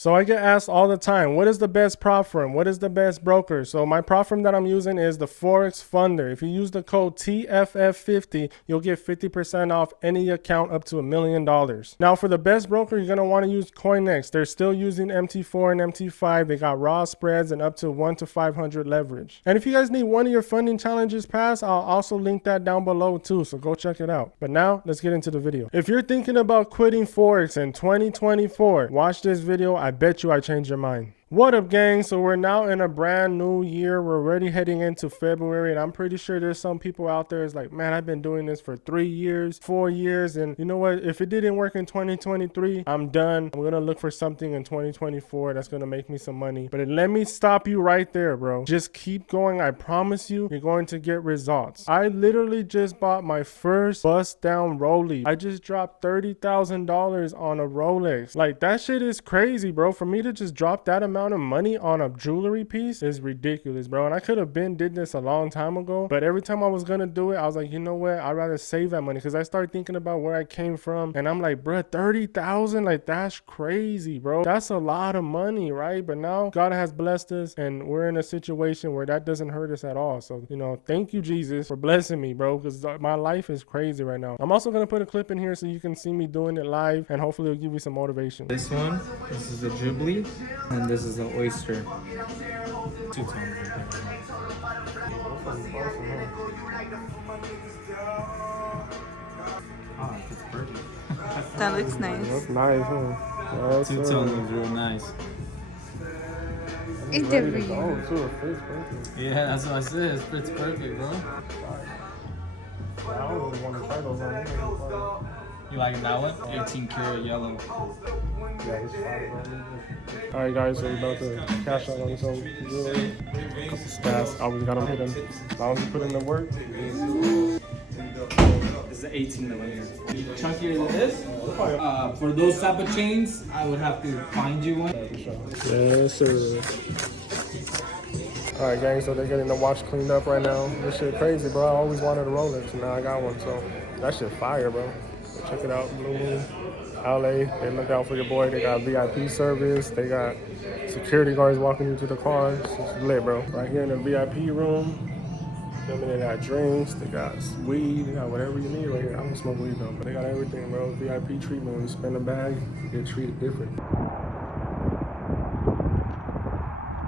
So I get asked all the time, what is the best prop firm? What is the best broker? So my prop firm that I'm using is the Forex Funder. If you use the code TFF50, you'll get 50% off any account up to $1 million. Now for the best broker, you're going to want to use CoinEx. They're still using MT4 and MT5. They got raw spreads and up to 1 to 500 leverage. And if you guys need one of your funding challenges passed, I'll also link that down below too. So go check it out. But now let's get into the video. If you're thinking about quitting Forex in 2024, watch this video. I bet you I changed your mind. What up, gang? So we're now in a brand new year. We're already heading into February, and I'm pretty sure there's some people out there is like, man, I've been doing this for 3 years, 4 years, and you know what? If it didn't work in 2023, I'm done. I'm gonna look for something in 2024 that's gonna make me some money. But let me stop you right there, bro. Just keep going. I promise you, you're going to get results. I literally just bought my first bust down Rolex. I just dropped $30,000 on a Rolex. Like, that shit is crazy, bro. For me to just drop that amount of money on a jewelry piece is ridiculous, bro. And I could have did this a long time ago, but every time I was gonna do it, I was like, you know what, I'd rather save that money, because I started thinking about where I came from, and I'm like, bro, 30,000, like, that's crazy, bro. That's a lot of money, right? But now God has blessed us, and we're in a situation where that doesn't hurt us at all. So, you know, thank you, Jesus, for blessing me, bro, because my life is crazy right now. I'm also gonna put a clip in here so you can see me doing it live, and hopefully it'll give you some motivation. This is a Jubilee, and this is an Oyster. Two-tone. Ah, it's perfect. That looks nice. That's nice, huh? Two-tone looks real nice. It's Ready to different. go, too. It fits perfect. Yeah, that's what I said. It fits perfect, bro. I don't really want to try those on. You like that one? 18 karat yellow. Yeah, it's fine. Alright, guys, so we're about to cash out on some jewelry. Couple stats. I always got them hidden. As long as you put in the work. This is 18 millimeter. Chunkier than this. For those type of chains, I would have to find you one. Yes, sir. Alright, gang, so they're getting the watch cleaned up right now. This shit crazy, bro. I always wanted a Rolex, and now I got one, so that shit fire, bro. So check it out, Blue Moon, LA. They look out for your boy. They got VIP service. They got security guards walking you to the cars. It's lit, bro. Right here in the VIP room. They got drinks, they got weed, they got whatever you need right here. I don't smoke weed though, but they got everything, bro. VIP treatment. When you spend a bag, you get treated different.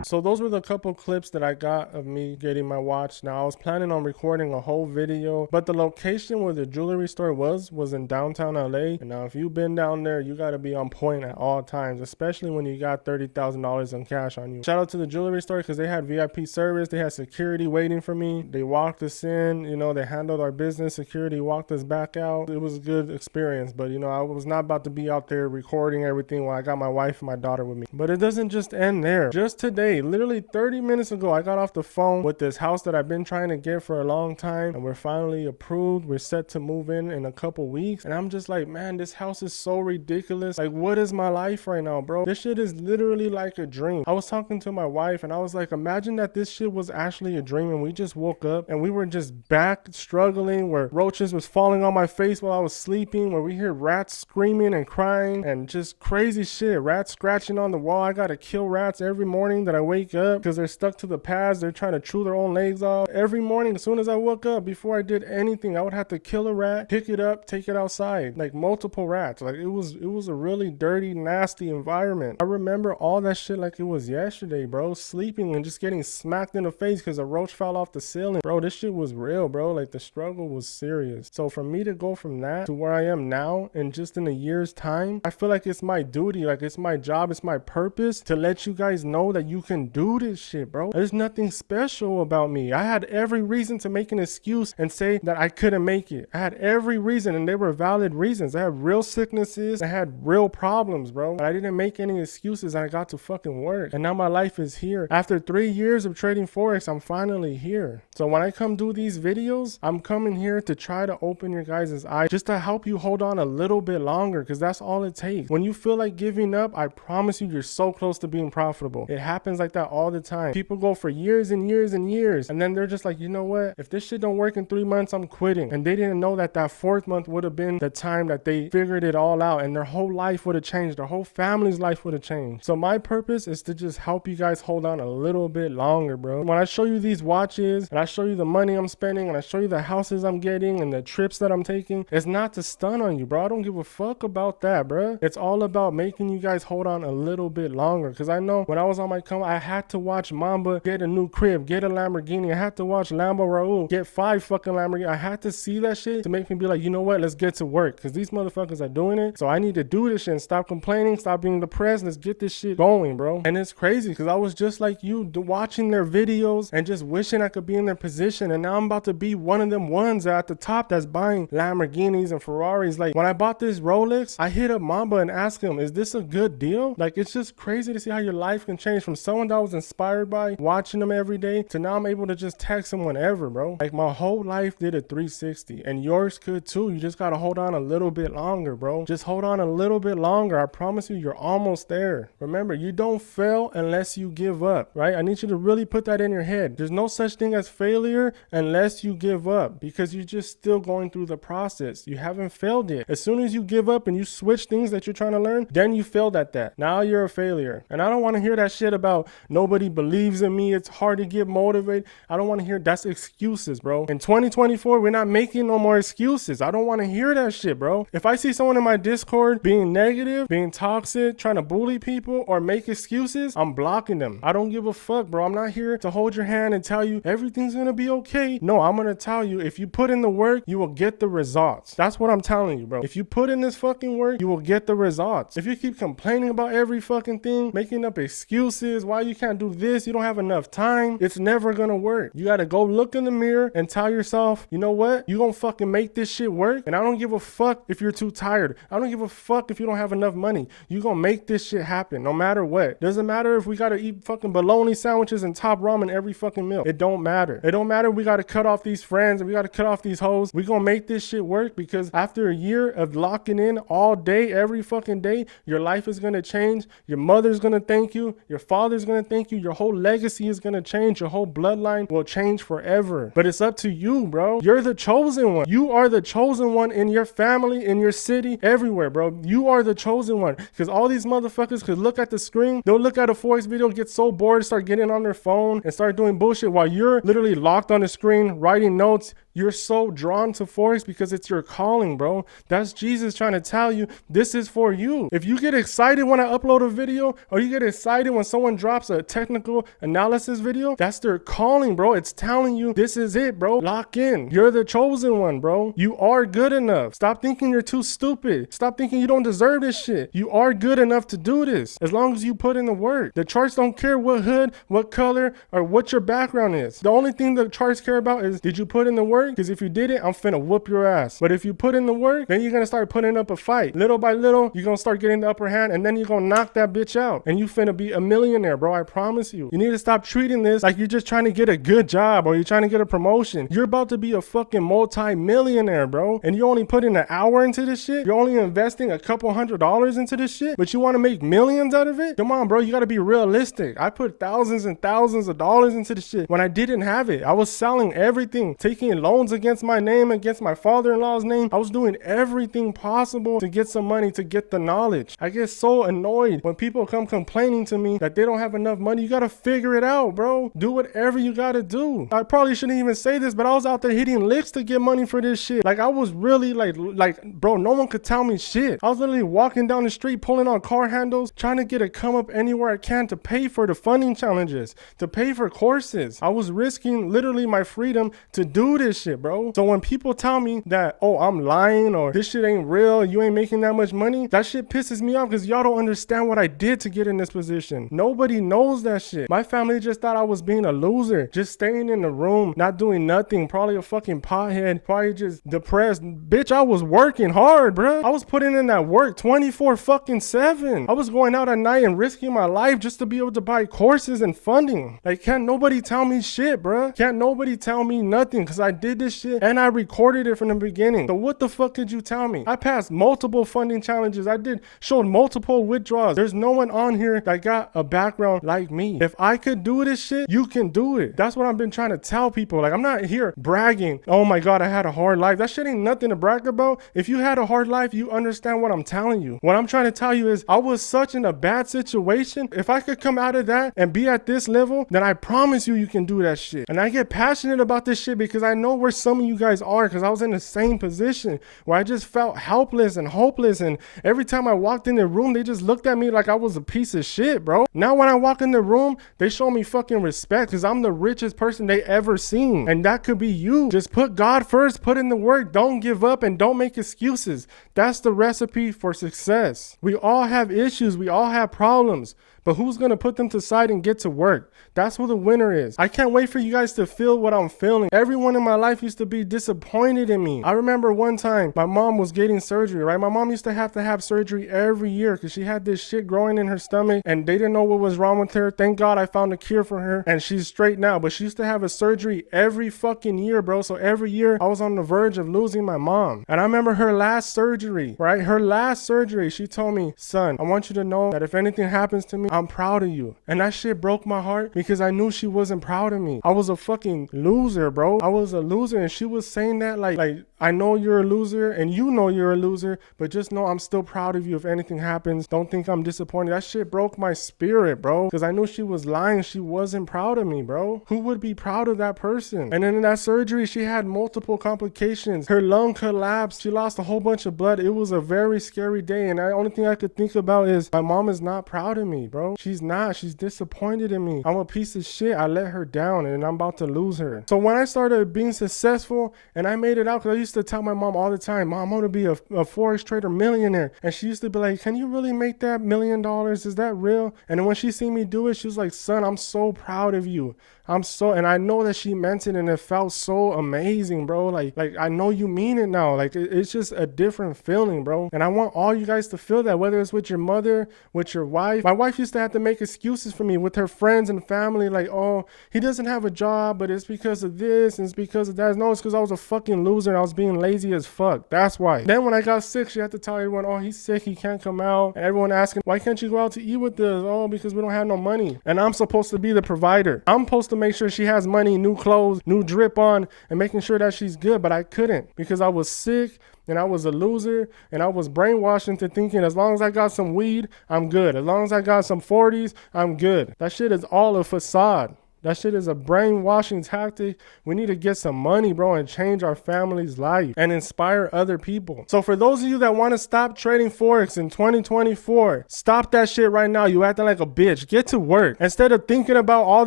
So those were the couple clips that I got of me getting my watch. Now I was planning on recording a whole video, but the location where the jewelry store was in downtown LA. And now if you've been down there, you got to be on point at all times, especially when you got $30,000 in cash on you. Shout out to the jewelry store, because they had VIP service. They had security waiting for me. They walked us in, you know, they handled our business. Security walked us back out. It was a good experience, but you know, I was not about to be out there recording everything while I got my wife and my daughter with me. But it doesn't just end there. Just today, literally 30 minutes ago, I got off the phone with this house that I've been trying to get for a long time, and we're finally approved. We're set to move in a couple weeks, and I'm just like, man, this house is so ridiculous. Like, what is my life right now, bro? This shit is literally like a dream. I was talking to my wife, and I was like, imagine that this shit was actually a dream, and we just woke up, and we were just back struggling, where roaches was falling on my face while I was sleeping, where we hear rats screaming and crying, and just crazy shit. Rats scratching on the wall. I gotta kill rats every morning that I wake up, because they're stuck to the pads. They're trying to chew their own legs off. Every morning, as soon as I woke up, before I did anything, I would have to kill a rat, pick it up, take it outside. Like, multiple rats. Like, it was a really dirty, nasty environment. I remember all that shit like it was yesterday, bro. Sleeping and just getting smacked in the face because a roach fell off the ceiling. Bro, this shit was real, bro. Like, the struggle was serious. So for me to go from that to where I am now, and just in a year's time, I feel like it's my duty, like it's my job, it's my purpose to let you guys know that you can do this shit, bro. There's nothing special about me. I had every reason to make an excuse and say that I couldn't make it. I had every reason, and they were valid reasons. I had real sicknesses. I had real problems, bro. But I didn't make any excuses, and I got to fucking work. And now my life is here. After 3 years of trading Forex, I'm finally here. So when I come do these videos, I'm coming here to try to open your guys' eyes, just to help you hold on a little bit longer, because that's all it takes. When you feel like giving up, I promise you, you're so close to being profitable. It happens like that all the time. People go for years and years and years, and then they're just like, you know what? If this shit don't work in 3 months, I'm quitting. And they didn't know that that 4th month would have been the time that they figured it all out, and their whole life would have changed. Their whole family's life would have changed. So my purpose is to just help you guys hold on a little bit longer, bro. When I show you these watches, and I show you the money I'm spending, and I show you the houses I'm getting, and the trips that I'm taking, it's not to stun on you, bro. I don't give a fuck about that, bro. It's all about making you guys hold on a little bit longer. Because I know when I was on my come, I had to watch Mamba get a new crib, get a Lamborghini. I had to watch Lambo Raul get 5 fucking Lamborghini. I had to see that shit to make me be like, you know what? Let's get to work. Because these motherfuckers are doing it. So I need to do this shit and stop complaining, stop being depressed. Let's get this shit going, bro. And it's crazy because I was just like you, watching their videos and just wishing I could be in their position. And now I'm about to be one of them ones at the top that's buying Lamborghinis and Ferraris. Like when I bought this Rolex, I hit up Mamba and asked him, is this a good deal? Like, it's just crazy to see how your life can change from someone that I was inspired by watching them every day to now I'm able to just text them whenever, bro. Like my whole life did a 360, and yours could too. You just gotta hold on a little bit longer, bro. Just hold on a little bit longer. I promise you, you're almost there. Remember, you don't fail unless you give up, right? I need you to really put that in your head. There's no such thing as failure unless you give up, because you're just still going through the process. You haven't failed yet. As soon as you give up and you switch things that you're trying to learn, then you failed at that. Now you're a failure. And I don't want to hear that shit about nobody believes in me, it's hard to get motivated. I don't want to hear that's excuses, bro. In 2024, we're not making no more excuses. I don't want to hear that shit, bro. If I see someone in my Discord being negative, being toxic, trying to bully people or make excuses, I'm blocking them. I don't give a fuck, bro. I'm not here to hold your hand and tell you everything's gonna be okay. No, I'm gonna tell you, if you put in the work, you will get the results. That's what I'm telling you, bro. If you put in this fucking work, you will get the results. If you keep complaining about every fucking thing, making up excuses, why you can't do this, you don't have enough time, it's never gonna work. You gotta go look in the mirror and tell yourself, you know what? You gonna fucking make this shit work, and I don't give a fuck if you're too tired. I don't give a fuck if you don't have enough money. You gonna make this shit happen no matter what. Doesn't matter if we gotta eat fucking bologna sandwiches and top ramen every fucking meal. It don't matter. It don't matter. We gotta cut off these friends and we gotta cut off these hoes. We gonna make this shit work, because after a year of locking in all day, every fucking day, your life is gonna change. Your mother's gonna thank you. Your father's gonna thank you. Your whole legacy is gonna change. Your whole bloodline will change forever. But it's up to you, bro. You're the chosen one. You are the chosen one in your family, in your city, everywhere, bro. You are the chosen one. Because all these motherfuckers could look at the screen, they'll look at a Forex video, get so bored, start getting on their phone and start doing bullshit while you're literally locked on the screen writing notes. You're so drawn to Forex because it's your calling, bro. That's Jesus trying to tell you this is for you. If you get excited when I upload a video, or you get excited when someone drops a technical analysis video, that's their calling, bro. It's telling you this is it, bro. Lock in. You're the chosen one, bro. You are good enough. Stop thinking you're too stupid. Stop thinking you don't deserve this shit. You are good enough to do this as long as you put in the work. The charts don't care what hood, what color, or what your background is. The only thing the charts care about is, did you put in the work? Because if you did it, I'm finna whoop your ass. But if you put in the work, then you're gonna start putting up a fight. Little by little, you're gonna start getting the upper hand, and then you're gonna knock that bitch out. And you finna be a millionaire, bro. I promise you. You need to stop treating this like you're just trying to get a good job or you're trying to get a promotion. You're about to be a fucking multi-millionaire, bro. And you only put in an hour into this shit. You're only investing a couple $100s into this shit, but you want to make millions out of it? Come on, bro. You gotta be realistic. I put thousands and thousands of dollars into this shit when I didn't have it. I was selling everything, taking loans against my name, against my father-in-law's name. I was doing everything possible to get some money, to get the knowledge. I get so annoyed when people come complaining to me that they don't have enough money. You gotta figure it out, bro. Do whatever you gotta do. I probably shouldn't even say this, but I was out there hitting licks to get money for this shit. Like, I was really like, bro, no one could tell me shit. I was literally walking down the street, pulling on car handles, trying to get a come up anywhere I can to pay for the funding challenges, to pay for courses. I was risking literally my freedom to do this shit, bro. So when people tell me that, oh, I'm lying, or this shit ain't real, you ain't making that much money, that shit pisses me off, because y'all don't understand what I did to get in this position. Nobody knows that shit. My family just thought I was being a loser, just staying in the room, not doing nothing, probably a fucking pothead, probably just depressed. Bitch, I was working hard, bro. I was putting in that work 24/7. I was going out at night and risking my life just to be able to buy courses and funding. Like, can't nobody tell me shit, bro. Can't nobody tell me nothing, because I did did this shit and I recorded it from the beginning. So what the fuck did you tell me? I passed multiple funding challenges. I showed multiple withdrawals. There's no one on here that got a background like me. If I could do this shit, you can do it. That's what I've been trying to tell people. Like, I'm not here bragging. Oh my God, I had a hard life. That shit ain't nothing to brag about. If you had a hard life, you understand what I'm telling you. What I'm trying to tell you is I was such in a bad situation. If I could come out of that and be at this level, then I promise you, you can do that shit. And I get passionate about this shit because I know where some of you guys are, because I was in the same position where I just felt helpless and hopeless. And every time I walked in the room, they just looked at me like I was a piece of shit, bro. Now when I walk in the room, they show me fucking respect because I'm the richest person they ever seen. And that could be you. Just put God first, put in the work, don't give up, and don't make excuses. That's the recipe for success. We all have issues. We all have problems. But who's going to put them to the side and get to work? That's who the winner is. I can't wait for you guys to feel what I'm feeling. Everyone in my life used to be disappointed in me. I remember one time my mom was getting surgery, right? My mom used to have surgery every year because she had this shit growing in her stomach and they didn't know what was wrong with her. Thank God I found a cure for her and she's straight now. But she used to have a surgery every fucking year, bro. So every year I was on the verge of losing my mom. And I remember her last surgery, right? Her last surgery, she told me, son, I want you to know that if anything happens to me, I'm proud of you. And that shit broke my heart because I knew she wasn't proud of me. I was a fucking loser, bro. I was a loser, and she was saying that like I know you're a loser and you know you're a loser, but just know I'm still proud of you if anything happens. Don't think I'm disappointed. That shit broke my spirit, bro, because I knew she was lying. She wasn't proud of me, bro. Who would be proud of that person? And then in that surgery, she had multiple complications. Her lung collapsed. She lost a whole bunch of blood. It was a very scary day, and the only thing I could think about is my mom is not proud of me, bro. She's not. She's disappointed in me. I'm a piece of shit. I let her down and I'm about to lose her. So when I started being successful and I made it out, because I used to tell my mom all the time, Mom, I'm going to be a forex trader millionaire. And she used to be like, can you really make that $1 million? Is that real? And then when she seen me do it, she was like, son, I'm so proud of you. And I know that she meant it and it felt so amazing, bro. Like I know you mean it now. Like it's just a different feeling, bro. And I want all you guys to feel that, whether it's with your mother, with your wife. My wife used to have to make excuses for me with her friends and family. Like, oh, he doesn't have a job, but it's because of this and it's because of that. No, it's because I was a fucking loser and I was being lazy as fuck. That's why. Then when I got sick, she had to tell everyone, oh, he's sick, he can't come out. And everyone asking, why can't you go out to eat with us? Oh, because we don't have no money. And I'm supposed to be the provider. I'm supposed to make sure she has money, new clothes, new drip on, and making sure that she's good, but I couldn't because I was sick and I was a loser and I was brainwashed into thinking as long as I got some weed, I'm good. As long as I got some 40s, I'm good. That shit is all a facade. That shit is a brainwashing tactic. We need to get some money, bro, and change our family's life and inspire other people. So for those of you that want to stop trading Forex in 2024, stop that shit right now. You acting like a bitch. Get to work. Instead of thinking about all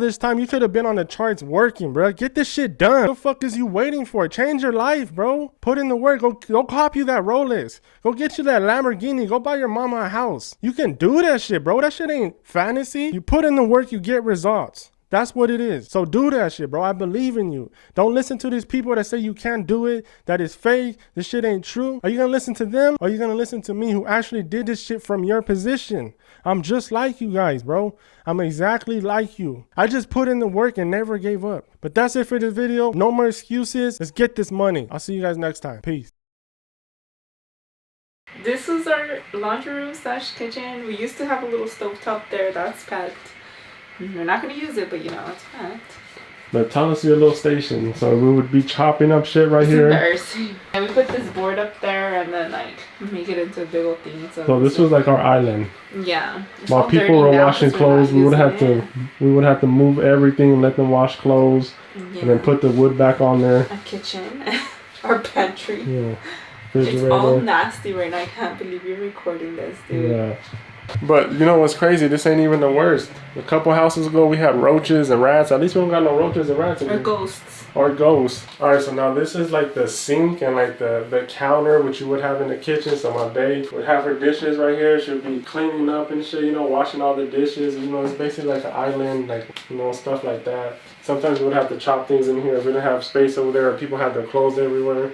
this time, you could have been on the charts working, bro. Get this shit done. What the fuck is you waiting for? Change your life, bro. Put in the work. Go cop you that Rolex. Go get you that Lamborghini. Go buy your mama a house. You can do that shit, bro. That shit ain't fantasy. You put in the work, you get results. That's what it is. So do that shit, bro. I believe in you. Don't listen to these people that say you can't do it, that is fake, this shit ain't true. Are you going to listen to them? Or are you going to listen to me who actually did this shit from your position? I'm just like you guys, bro. I'm exactly like you. I just put in the work and never gave up. But that's it for this video. No more excuses. Let's get this money. I'll see you guys next time. Peace. This is our laundry room / kitchen. We used to have a little stovetop there. That's packed. We're not going to use it, but you know, it's packed. But tell us your little station. So we would be chopping up shit right here. Embarrassing. And we put this board up there and then like make it into a big old thing. So this was like our island. Yeah. While people were washing clothes, we would have to move everything, let them wash clothes, and then put the wood back on there. A kitchen, our pantry. Yeah. It's all nasty right now. I can't believe you're recording this, dude. Yeah. But you know what's crazy? This ain't even the worst. A couple houses ago, we had roaches and rats. At least we don't got no roaches and rats anymore. Or ghosts. Alright, so now this is like the sink and like the counter, which you would have in the kitchen. So my bae would have her dishes right here. She'll be cleaning up and shit, you know, washing all the dishes. You know, it's basically like an island, like, you know, stuff like that. Sometimes we would have to chop things in here if we didn't have space over there or people had their clothes everywhere.